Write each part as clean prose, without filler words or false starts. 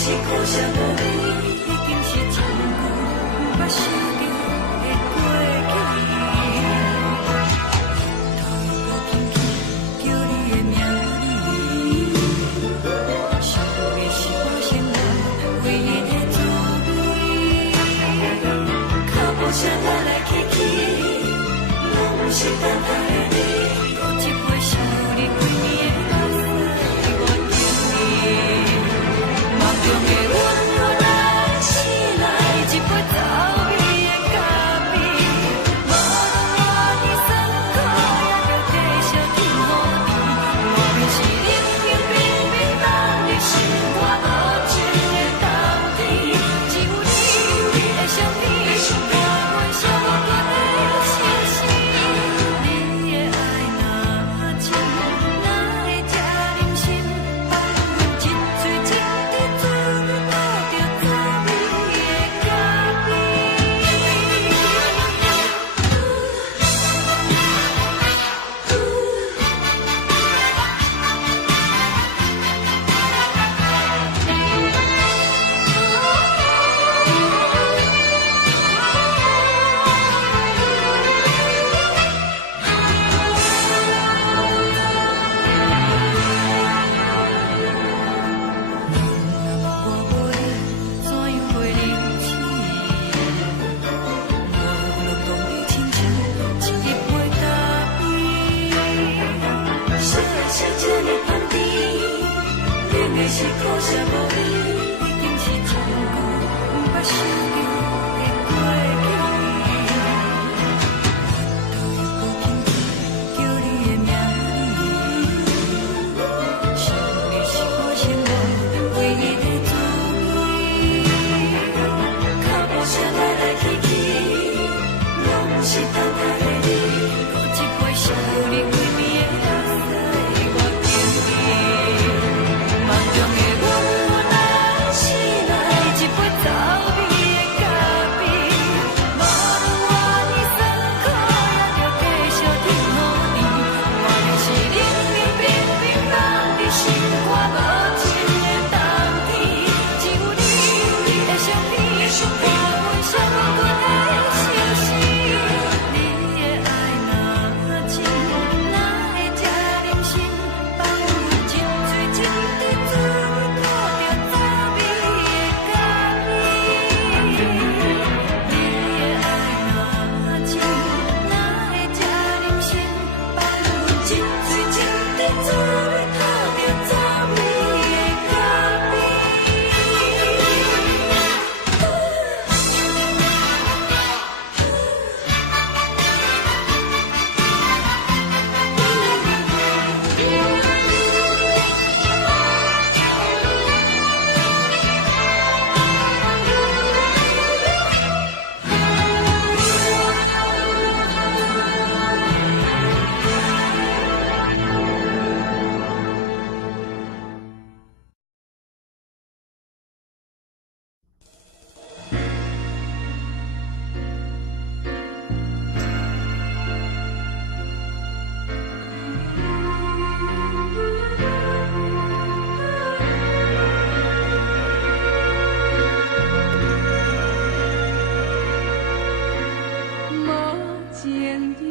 是苦涩无味，已经是真久毋捌想着的过去。头又搁轻轻叫你的名字，想的是我心内唯一的滋味。脚步声来来去去，拢不是等待的你，搁一杯想你几年的目屎，我敬你。梦中的阮，我来醒来，一杯走味的咖啡，无论我的酸苦，也着继续甜予你。无论是冷冷冰冰冷的心肝，无情的冬天，只有你会想你，我阮寂寞过的心事。你的爱若真，哪会这忍心放阮一嘴一滴水，倒着滋味的咖啡。是苦涩无味，已经是真久毋捌想着的过去。头又搁轻轻叫你的名字，想的是我心内唯一的滋味。脚步声来来去去，拢不是等待的你，搁一杯想你几暝的目屎，我敬你。梦中的阮，我来醒来，一杯走味的咖啡，无论我的酸苦，也着继续甜予你。无论是冷冷冰冰冷的心肝，无情的冬天，只有你会想你，我阮寂寞过的心事。你的爱若真，哪会这忍心放阮一嘴一滴水，倒着滋味的咖啡。你的爱若真，哪会这忍心放阮一嘴一滴水，倒着滋味的咖啡。无情人间，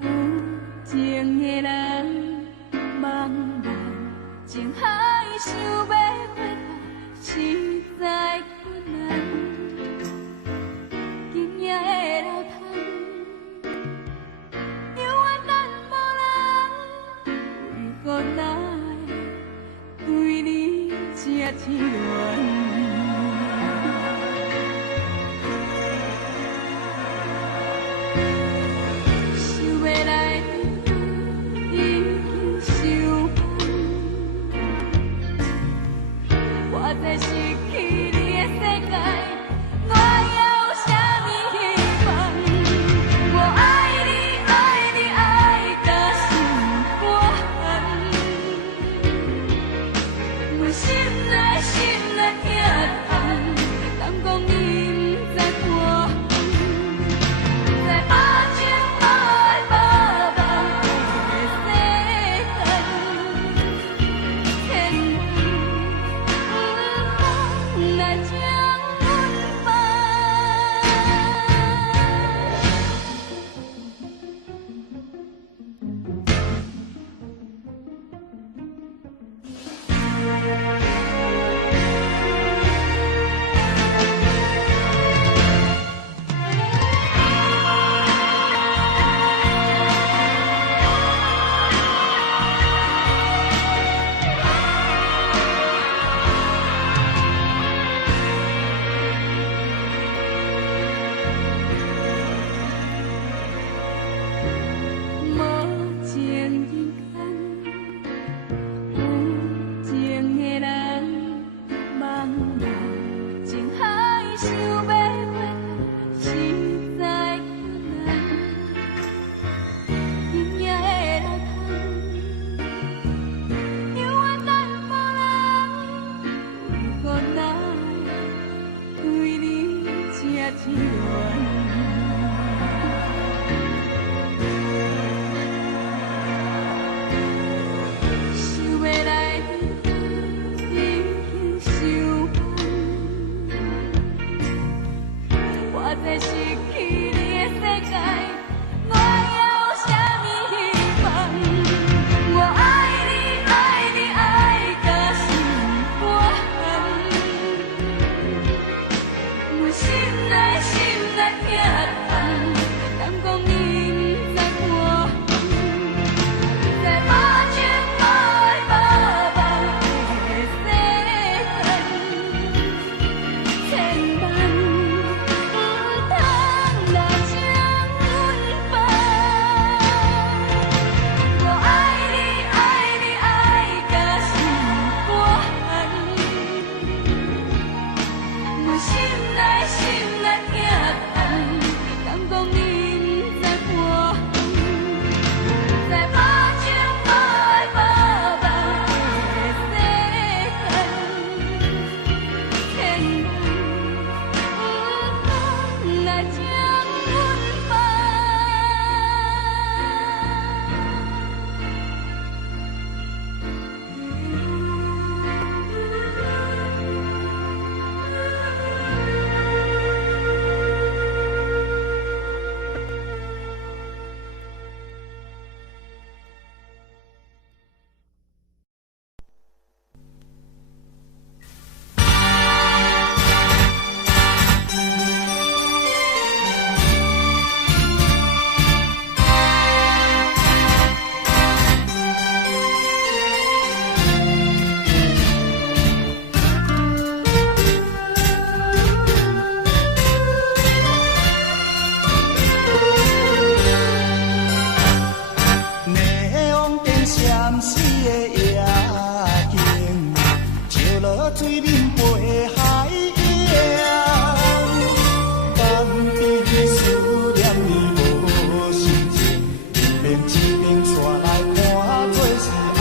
有情的人，茫茫情海想要回头，实在困难。今夜的流淌，犹原咱无人，为何咱会对你这痴恋？想要来的已经伤重，我在失去你的世界，我有啥物希望？我爱你，爱你，爱到心肝寒，我心内心内痛。水面陪海洋，放低思念你无心情，一边一边煞来看做是红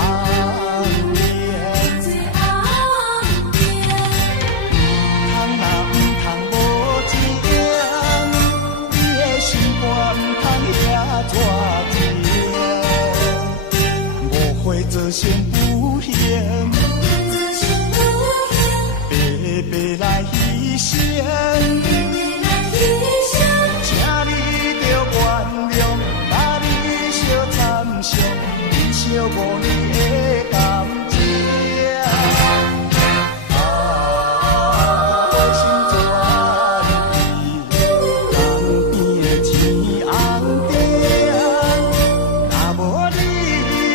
颜。通若唔通无情，你的心肝唔通遐热情，误会做成有形。白白来牺牲，请你着原谅，甲你相参详，忍受5年的感情。我心怎地，江边的青红灯，若无你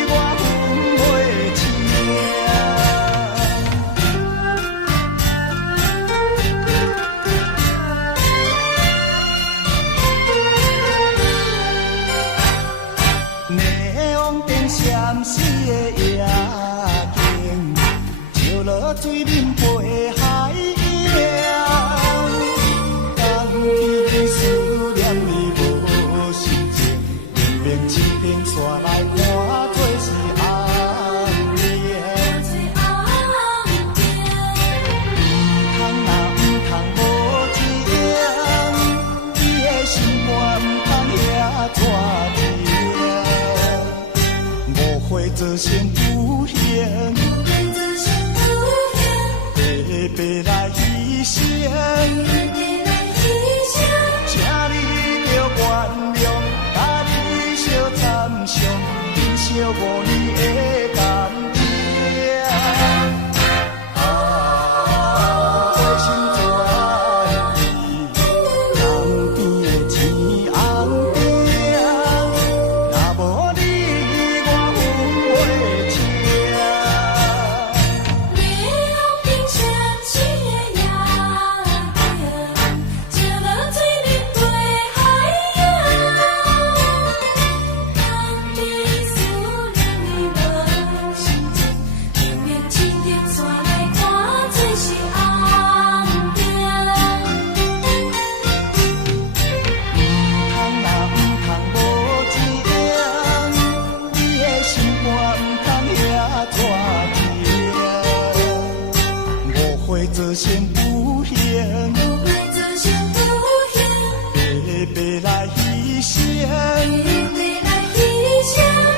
我分袂清。neon灯闪烁的夜景，照落水面陪海洋。当天思念你无心情，一边一边煞来看做是红颜。通若唔通无情，你的心肝唔通遐热情。误会做成有形，白白来牺牲，请你着原谅，甲你相参详，忍受5年的感情。我心怎地，江边的青红灯，若无你我分袂清。通若唔通无情，你的心肝唔通遐热情，误会做成有形，白白来牺牲，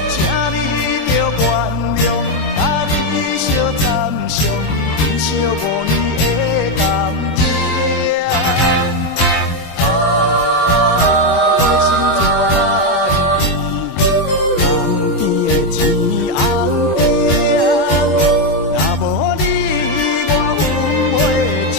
请你着原谅，甲你相参详，忍受5年的感情。我心怎地，江边的青红灯，若无你我分袂清。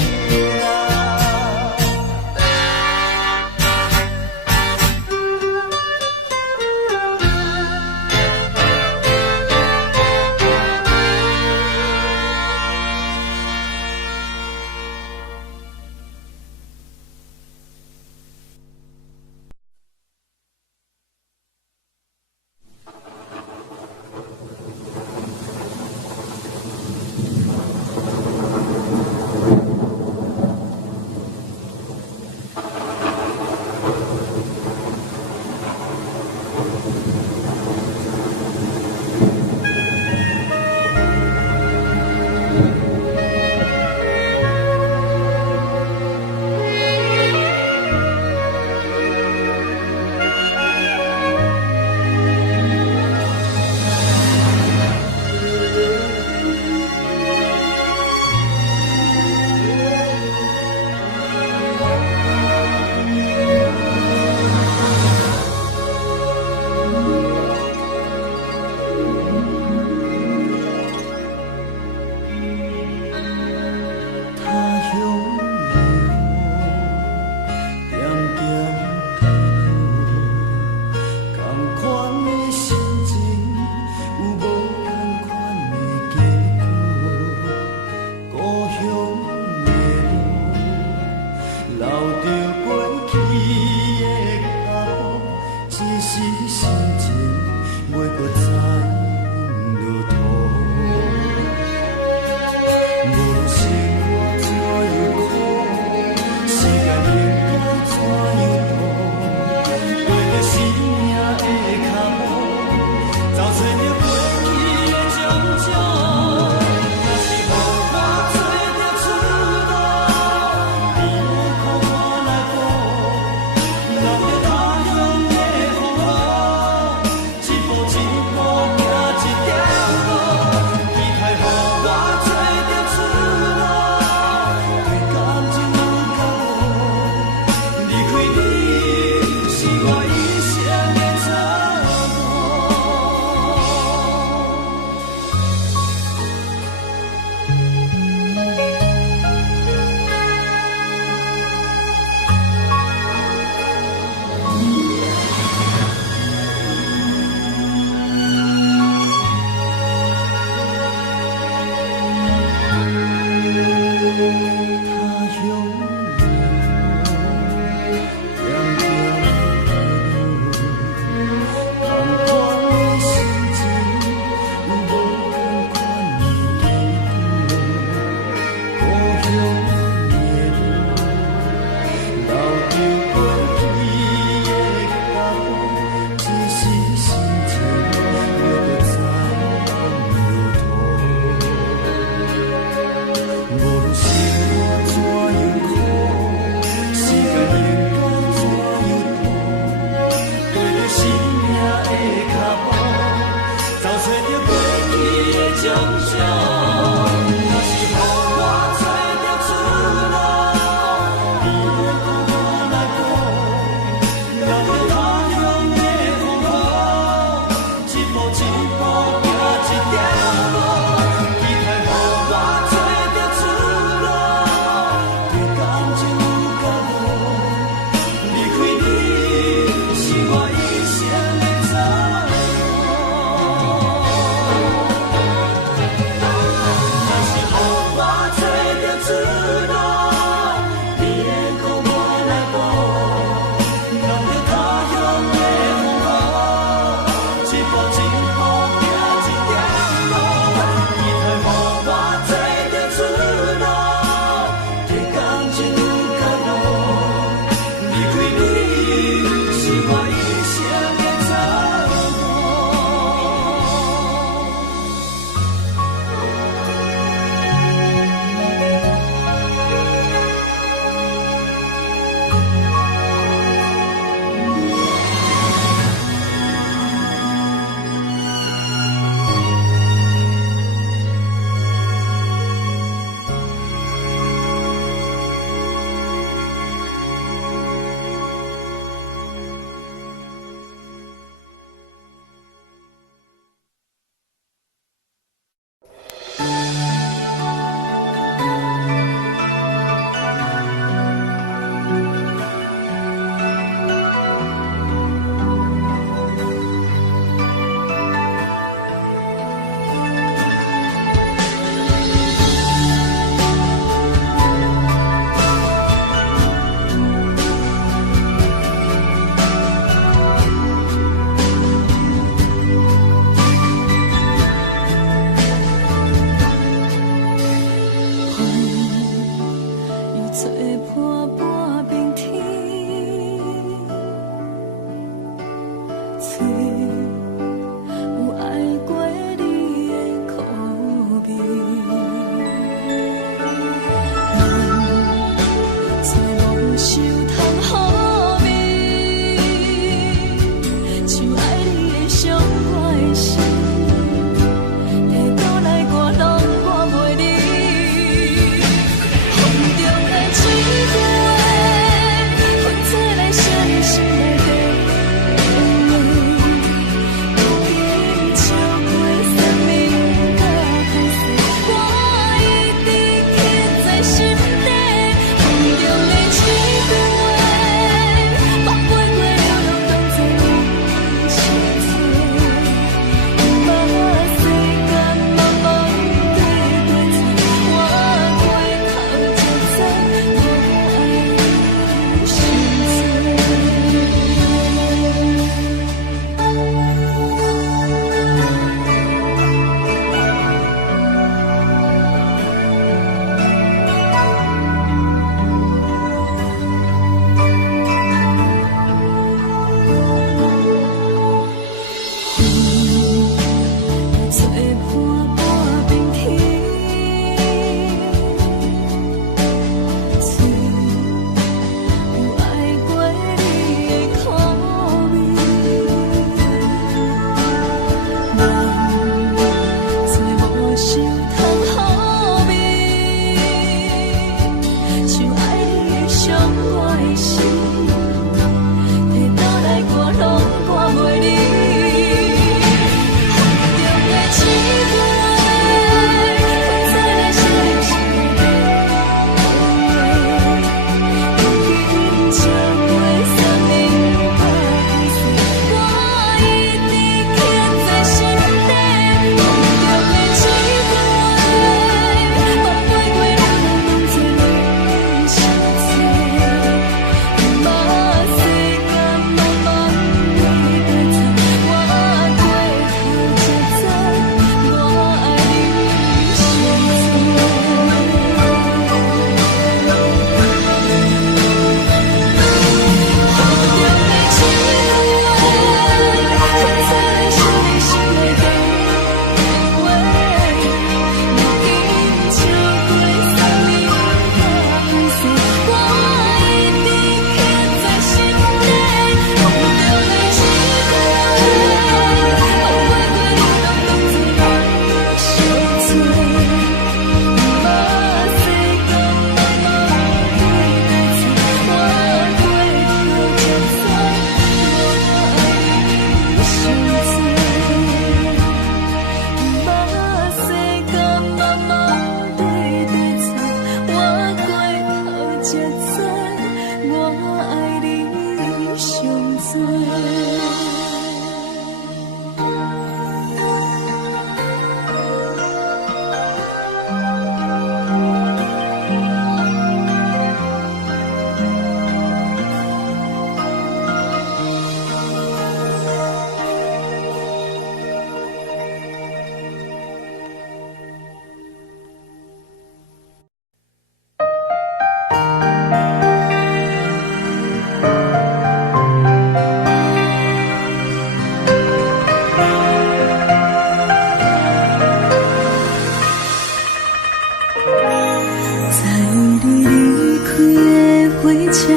车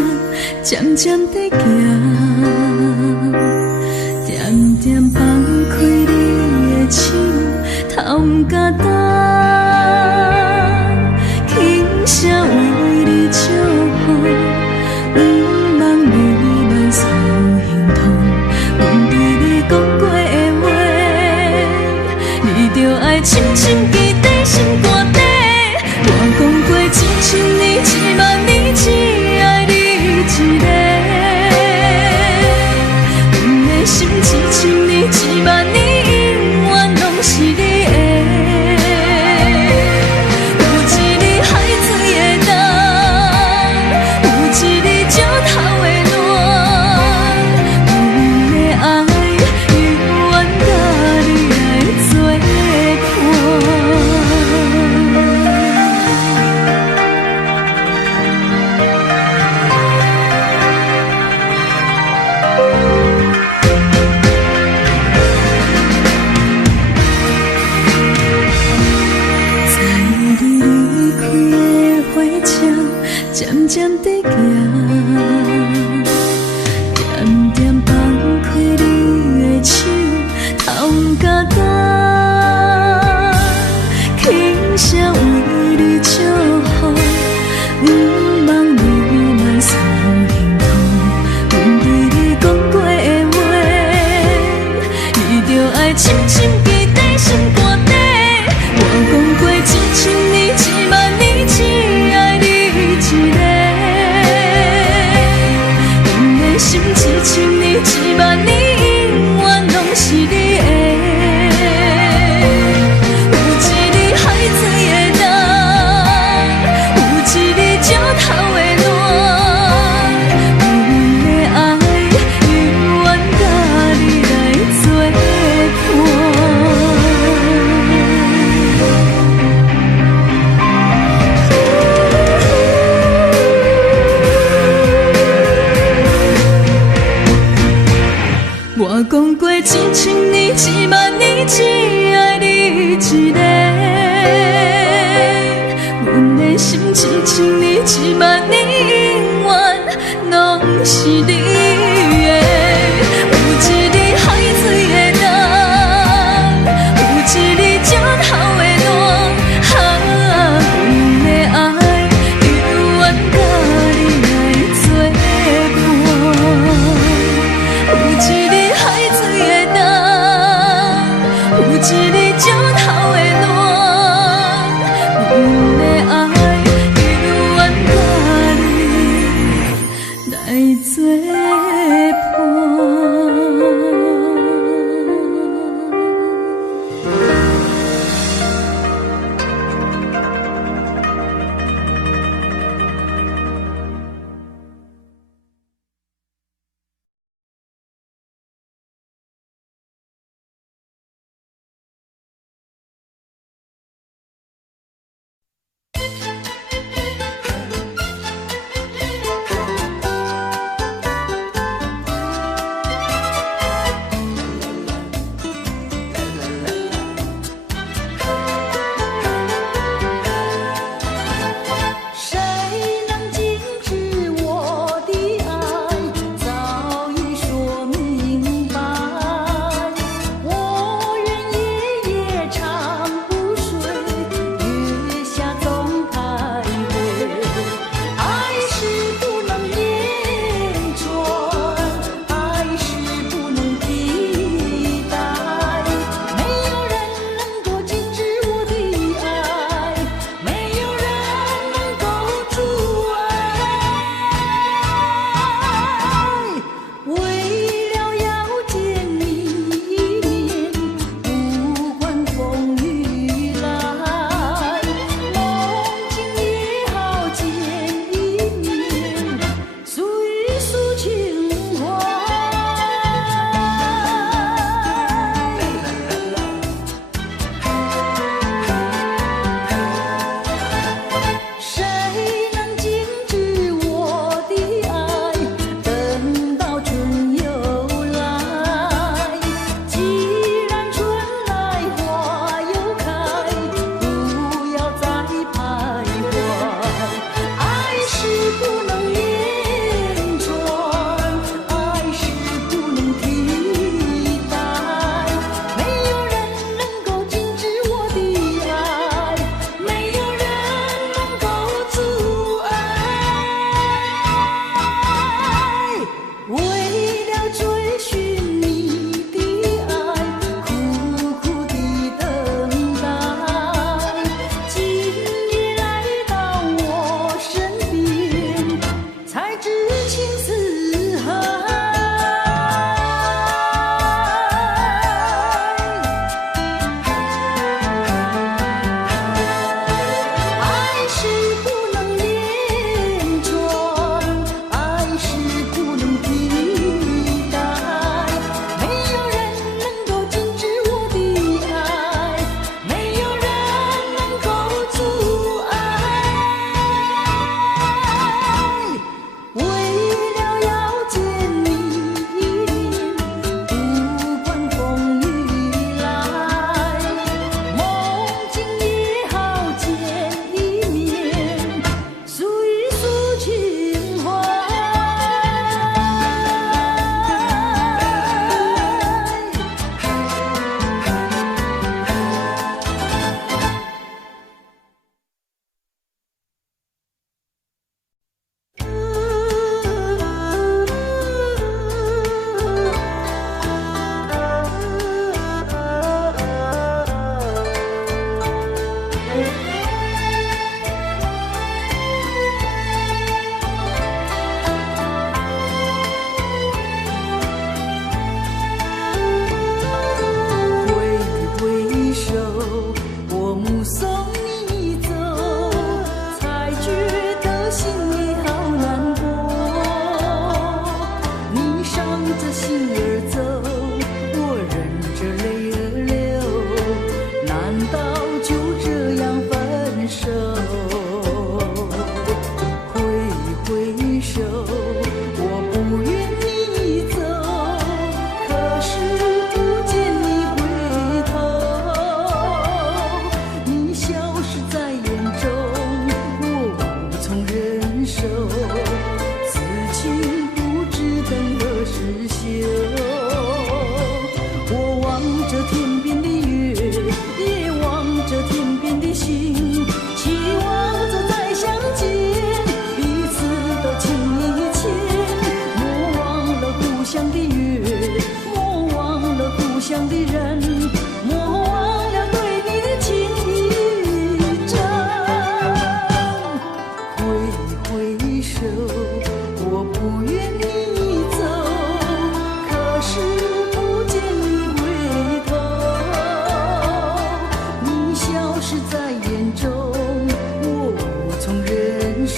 渐渐地行，点点放开你的手，头不敢动，轻声为你祝福，不望你满所心痛。阮对你讲过的话，你着爱深深记在心肝底。我讲过1,000年、10000年，只爱你一个。阮的心1,000年、10000年，永远拢是你的。有一日海水的浪，有一日石头的暖，阮的爱永远甲你来作伴。渐渐地行，点点放开你的手，头不敢动，轻声为你祝福，不望你满所心痛。阮对你讲过的话，你着爱深深记在心肝底。我讲过1,000年、10000年，只爱你一个。阮的心1,000年、10000年，永远拢是你的。有一日海水的浪，有一日石头的暖，阮的爱永远甲你来作伴。我讲过1,000年、10000年，只爱你一个。阮的心1,000年、10000年，永远拢是你的。有一日海水的浪，有一日石头的暖，阮的爱永远甲你来作伴。有一日海水的浪，有一日石头的暖，阮的爱永远甲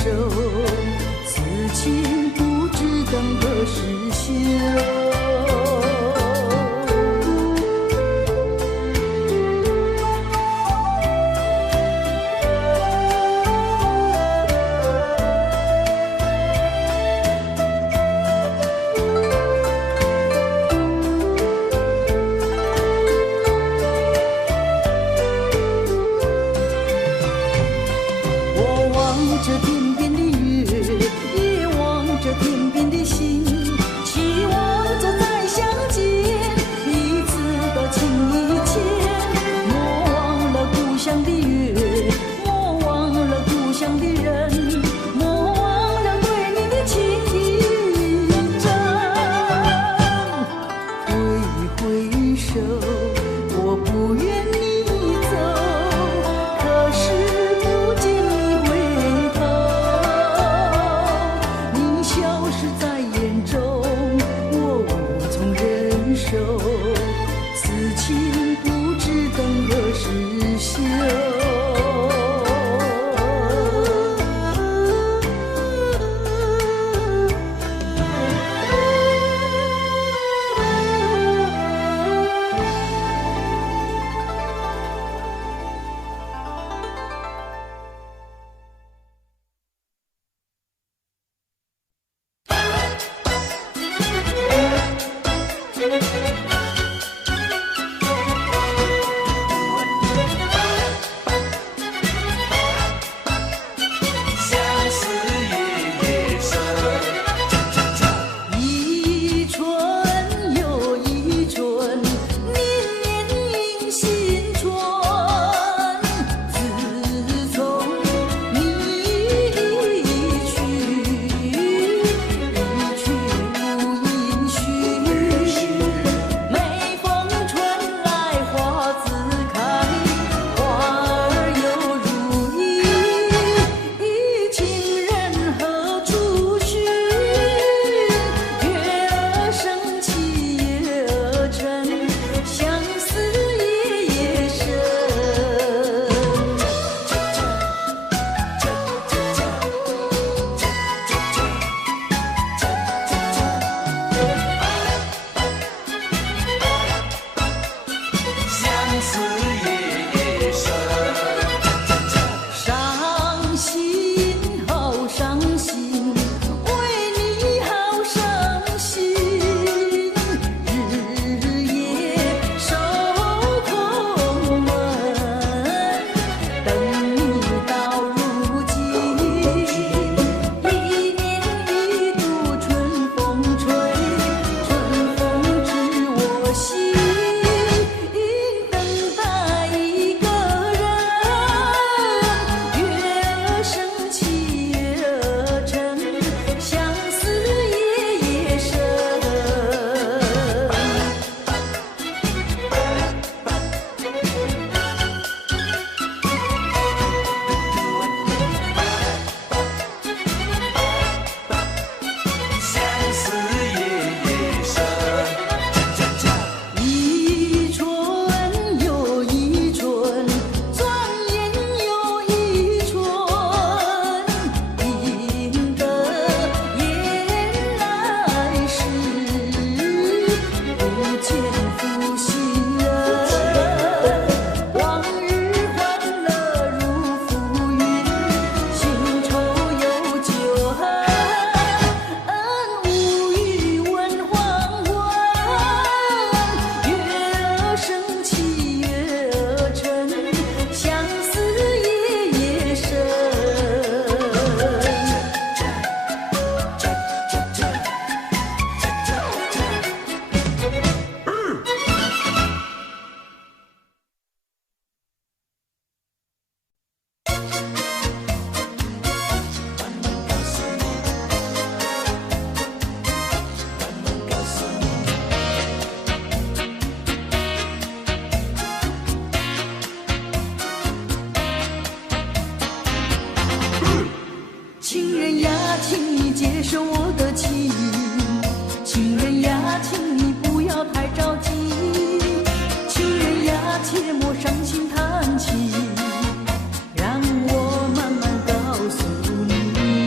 手，此情不知等何时休。让我慢慢告诉你。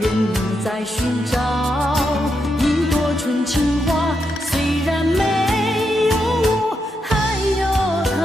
愿你在寻找一朵纯情花，虽然没有我，还有他。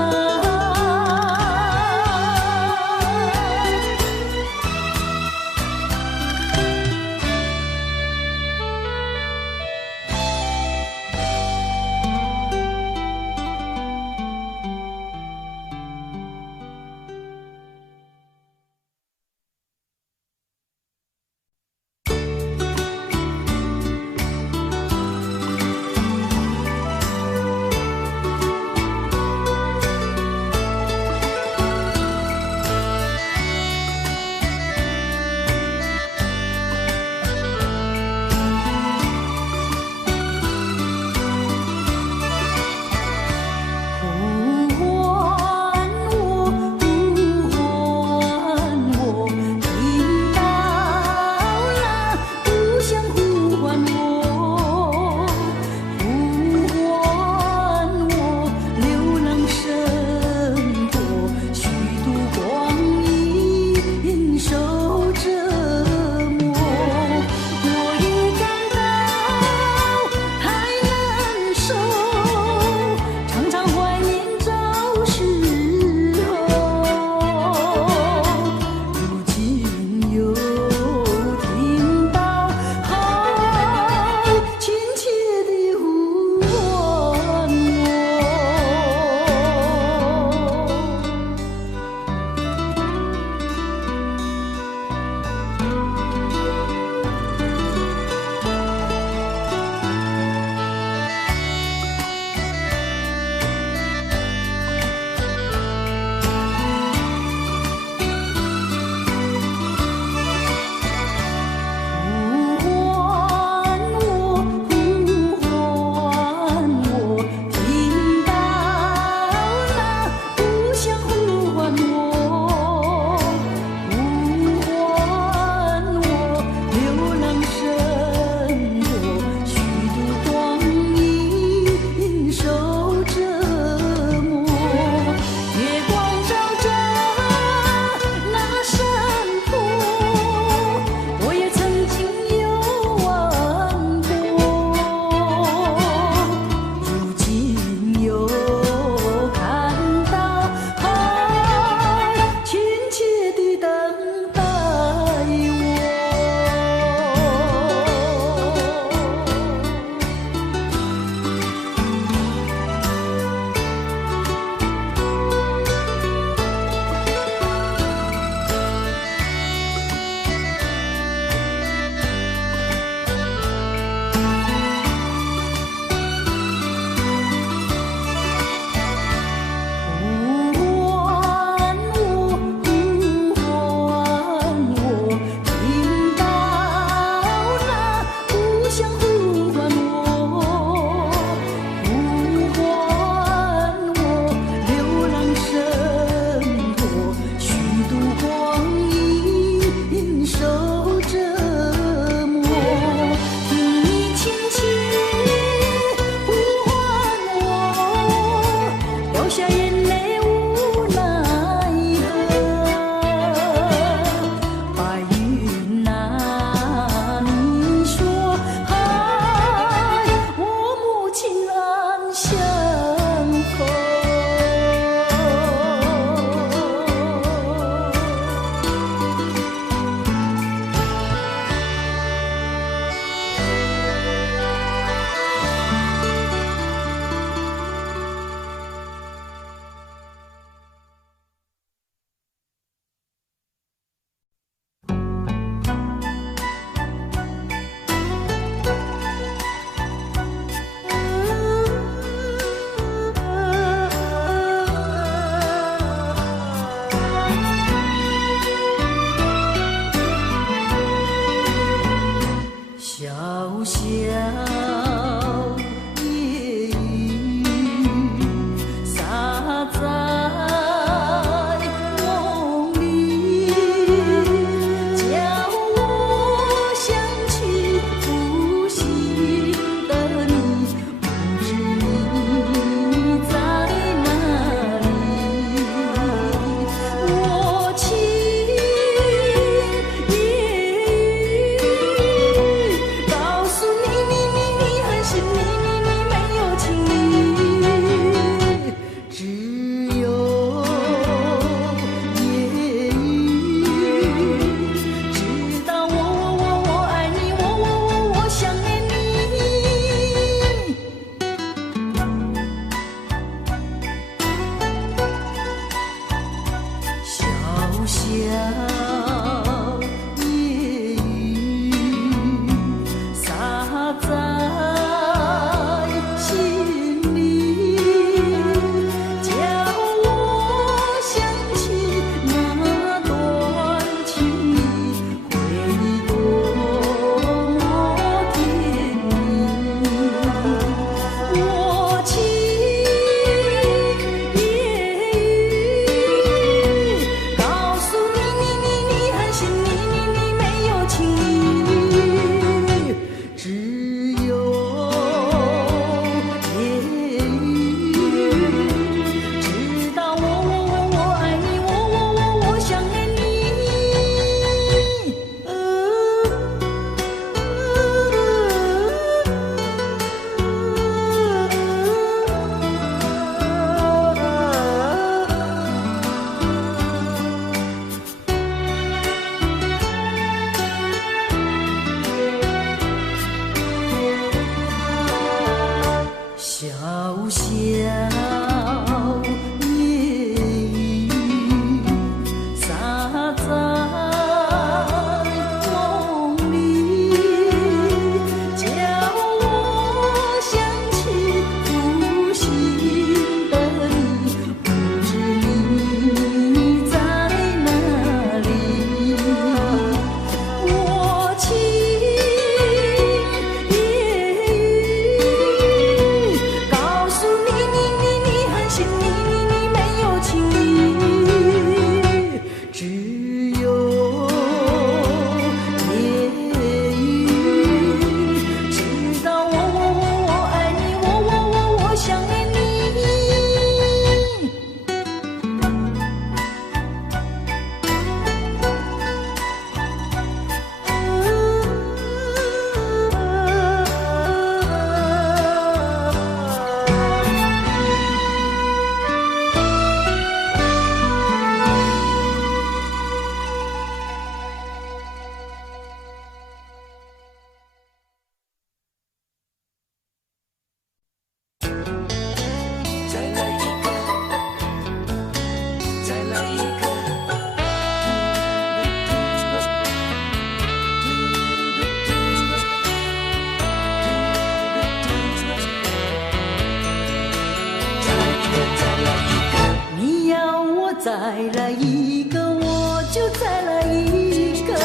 来一个，我就再来一个。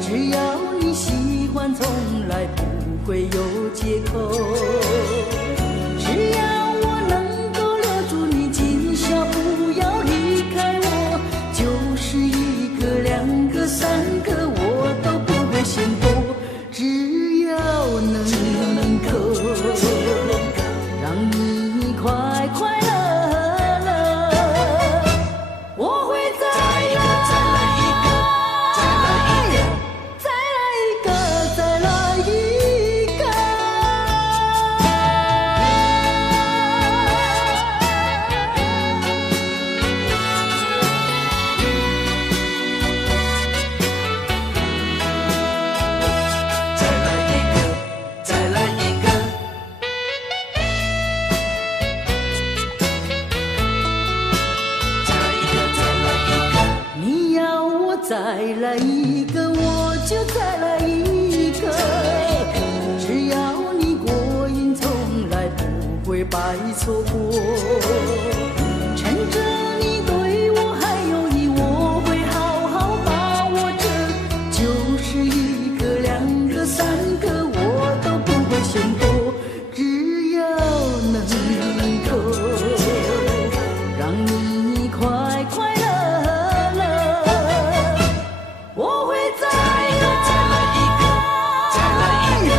只要你喜欢，从来不会有借口。只要我能够留住你，今宵不要离开我，就是一个、两个、三个，我都不会嫌多。只要能够让你快快乐乐，我会再来一个，再来一个，再来一个，再来一个。再来一个，我就再来一个。只要你过瘾，从来不会白错过。趁着你对我还有意，我会好好把握着。就是一个、两个、三个，我都不会嫌多。只要能够让你快快乐。我会再来一个，再来一个，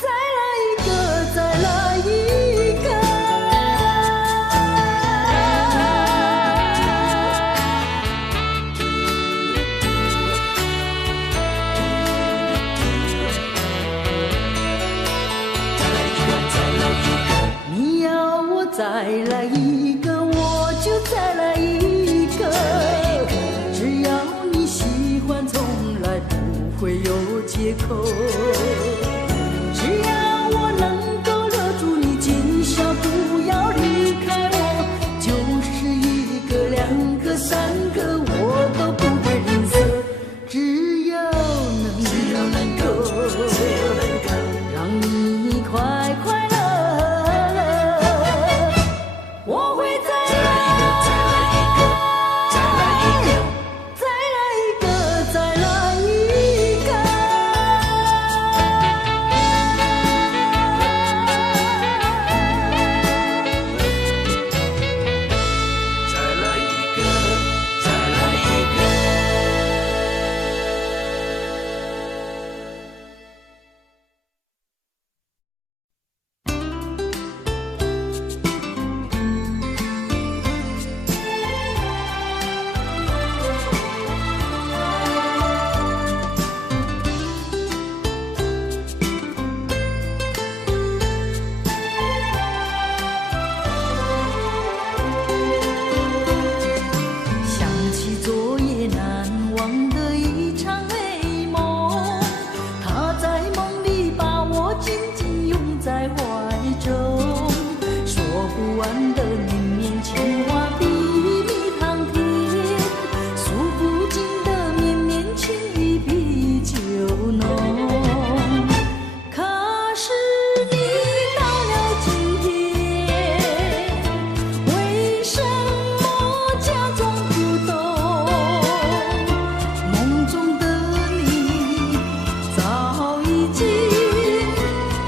再来一个，再来一个。你要我再来一个，我就再来一个。只要你喜欢，从来不会有借口。只要我能够留住你，今宵不要离开我，就是一个、两个、三个，我都不会吝啬。只要能够让你快快乐乐，我会再来一个，再来一个，再来一个。再来一个，再来一个。再来一个，再来一个。想起昨夜难忘的一场美梦，他在梦里把我紧紧拥在怀中，说不完的绵绵情话比蜜糖甜，诉不尽的绵绵情意比酒浓。可是你到了今天，为什么假装不懂？梦中的你早已经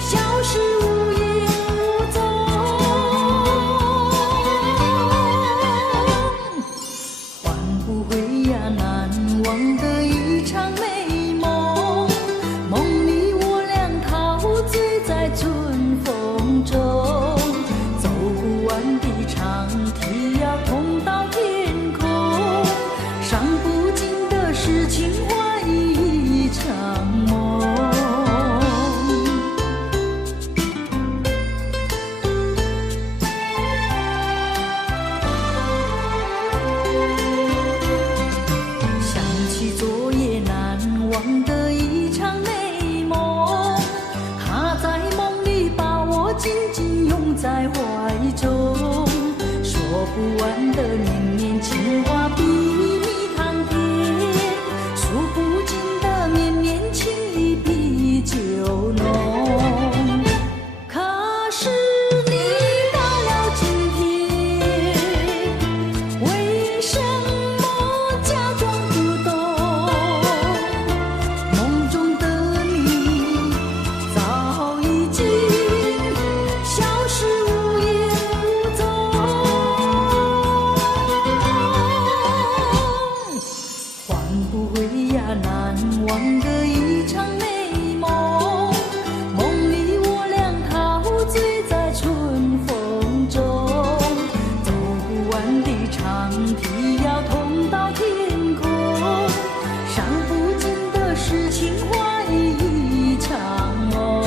消失无影无踪。换不回呀难忘的一场美梦，梦里我俩陶醉在春风中，走不完的长堤呀通到天空，伤不尽的是情话一场梦。想起昨夜难忘的一场美梦，他在梦里把我紧紧拥在怀中，说不完的绵绵情话比蜜糖甜，诉不尽的绵绵情意比酒浓。可是你到了今天，为什幻的一场美梦，梦里我俩陶醉在春风中，走不完的长堤要通到天空，伤不尽的是情怀一场梦。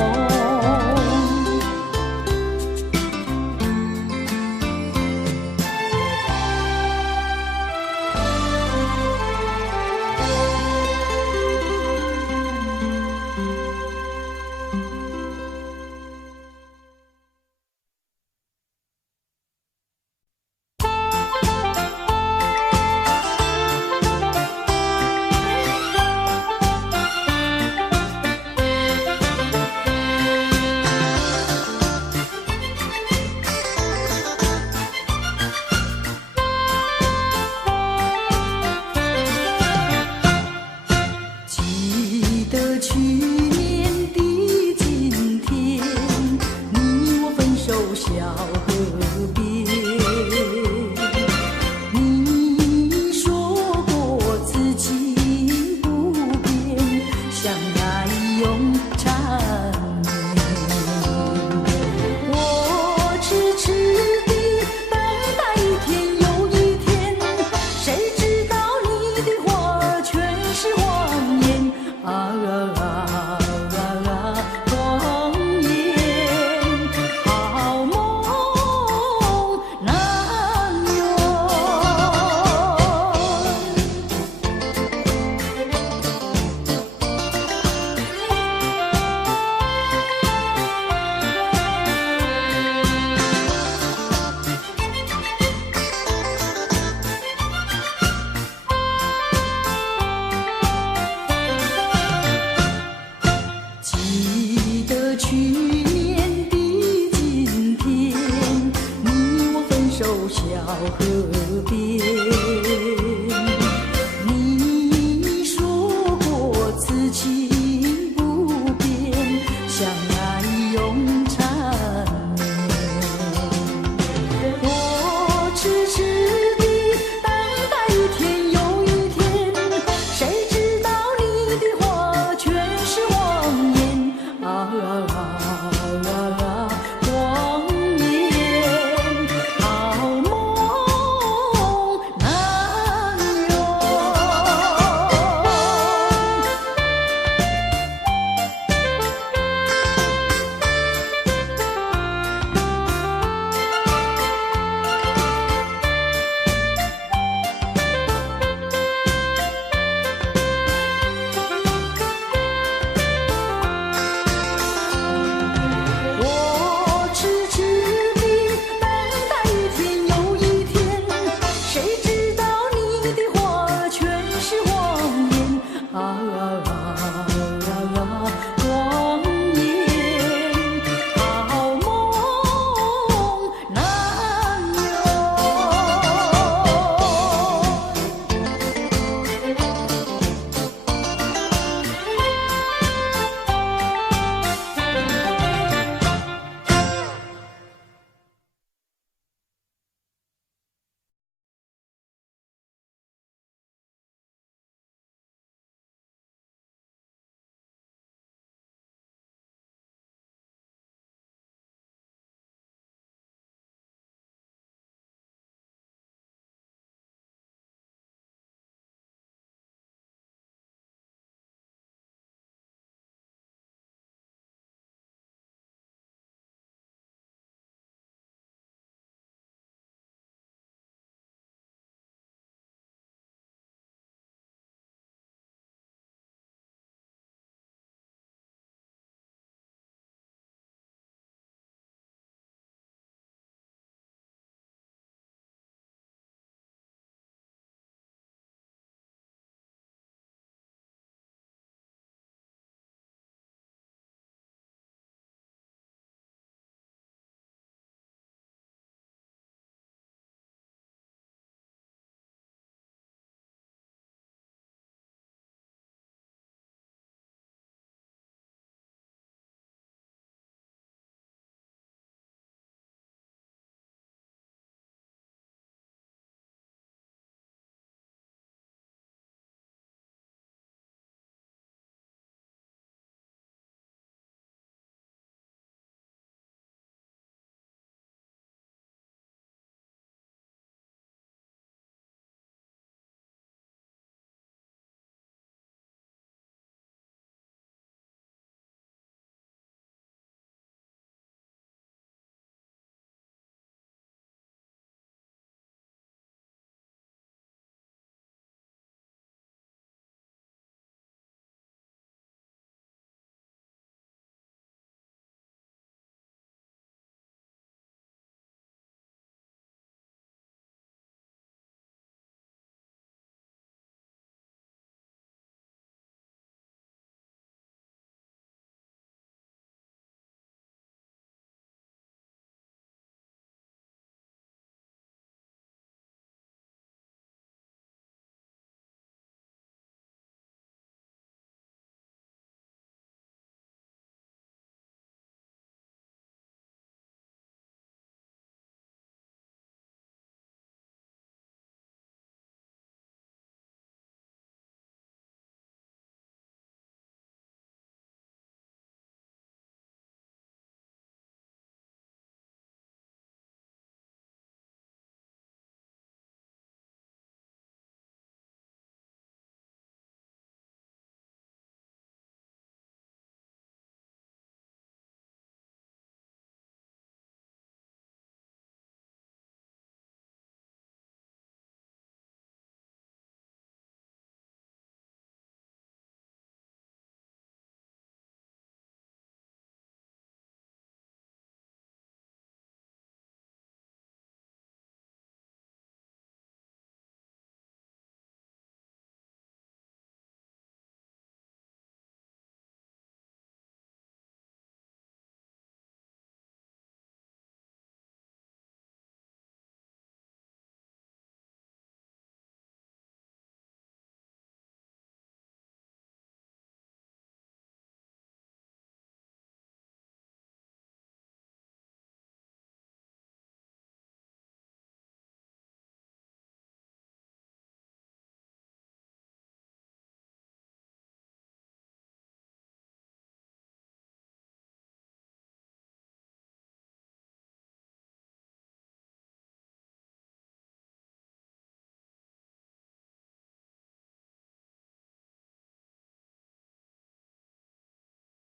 记得去年的今天，你我分手小河边。你说过此情不变，相爱永